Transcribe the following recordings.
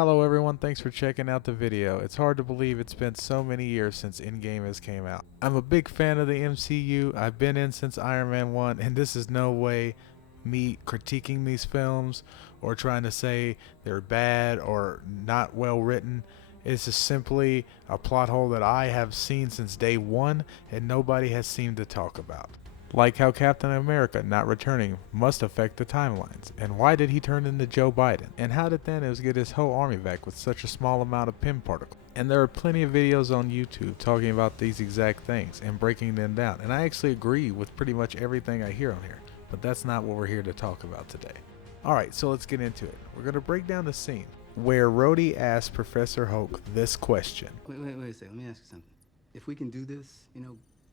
Hello everyone, thanks for checking out the video. It's hard to believe it's been so many years since Endgame has came out. I'm a big fan of the MCU. I've been in since Iron Man 1, and this is no way me critiquing these films or trying to say they're bad or not well written. It's just simply a plot hole that I have seen since day one and nobody has seemed to talk about. Like how Captain America not returning must affect the timelines. And why did he turn into Joe Biden? And how did Thanos get his whole army back with such a small amount of Pym particles? And there are plenty of videos on YouTube talking about these exact things and breaking them down. And I actually agree with pretty much everything I hear on here. But that's not what we're here to talk about today. Alright, so let's get into it. We're going to break down the scene where Rhodey asks Professor Hulk this question. Wait a second. Let me ask you something. If we can do this,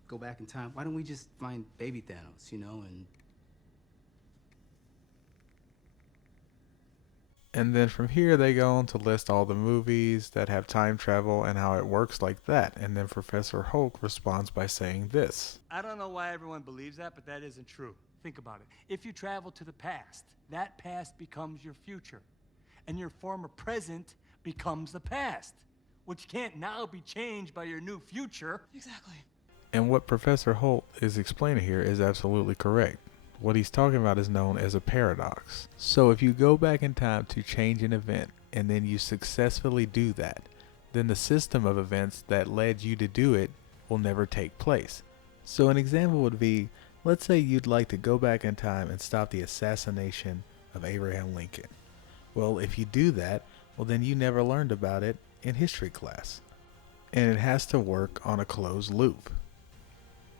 go back in time, why don't we just find baby Thanos, And then from here they go on to list all the movies that have time travel and how it works like that. And then Professor Hulk responds by saying this. I don't know why everyone believes that, but that isn't true. Think about it. If you travel to the past, that past becomes your future. And your former present becomes the past, which can't now be changed by your new future. Exactly. And what Professor Holt is explaining here is absolutely correct. What he's talking about is known as a paradox. So if you go back in time to change an event and then you successfully do that, then the system of events that led you to do it will never take place. So an example would be, let's say you'd like to go back in time and stop the assassination of Abraham Lincoln. Well, if you do that, well then you never learned about it in history class. And it has to work on a closed loop.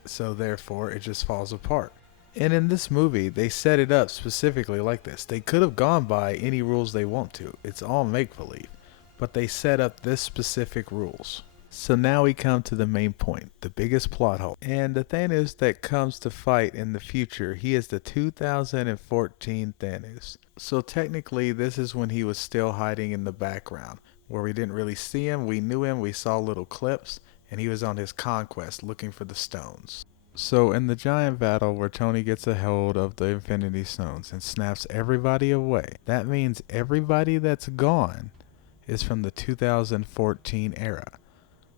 So therefore it just falls apart. And in this movie they set it up specifically like this. They could have gone by any rules they want to. It's all make-believe. But they set up this specific rules. So now we come to the main point, the biggest plot hole. And the Thanos that comes to fight in the future, he is the 2014 Thanos. So technically this is when he was still hiding in the background, where we didn't really see him, we knew him, we saw little clips, and he was on his conquest looking for the stones. So in the giant battle where Tony gets a hold of the Infinity Stones and snaps everybody away, that means everybody that's gone is from the 2014 era.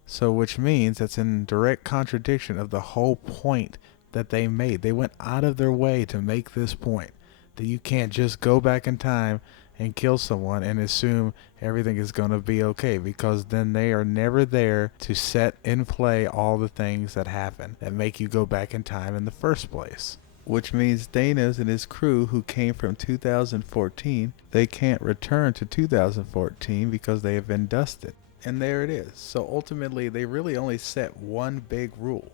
So which means that's in direct contradiction of the whole point that they made. They went out of their way to make this point, that you can't just go back in time and kill someone and assume everything is going to be okay, because then they are never there to set in play all the things that happen that make you go back in time in the first place. Which means Thanos and his crew who came from 2014, they can't return to 2014 because they have been dusted. And there it is. So ultimately they really only set one big rule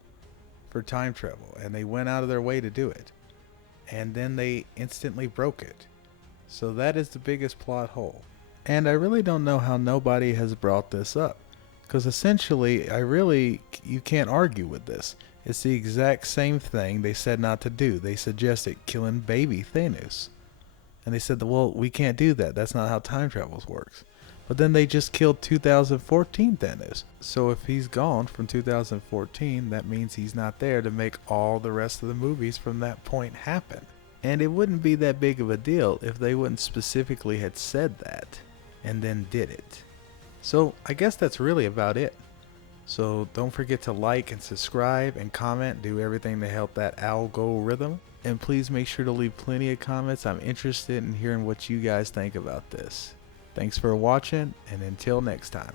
for time travel, and they went out of their way to do it. And then they instantly broke it. So that is the biggest plot hole. And I really don't know how nobody has brought this up, because essentially you can't argue with this. It's the exact same thing they said not to do. They suggested killing baby Thanos. And they said, well, we can't do that. That's not how time travel works. But then they just killed 2014 Thanos. So if he's gone from 2014, that means he's not there to make all the rest of the movies from that point happen. And it wouldn't be that big of a deal if they wouldn't specifically had said that and then did it. So I guess that's really about it. So don't forget to like and subscribe and comment. Do everything to help that algorithm. And please make sure to leave plenty of comments. I'm interested in hearing what you guys think about this. Thanks for watching, and until next time.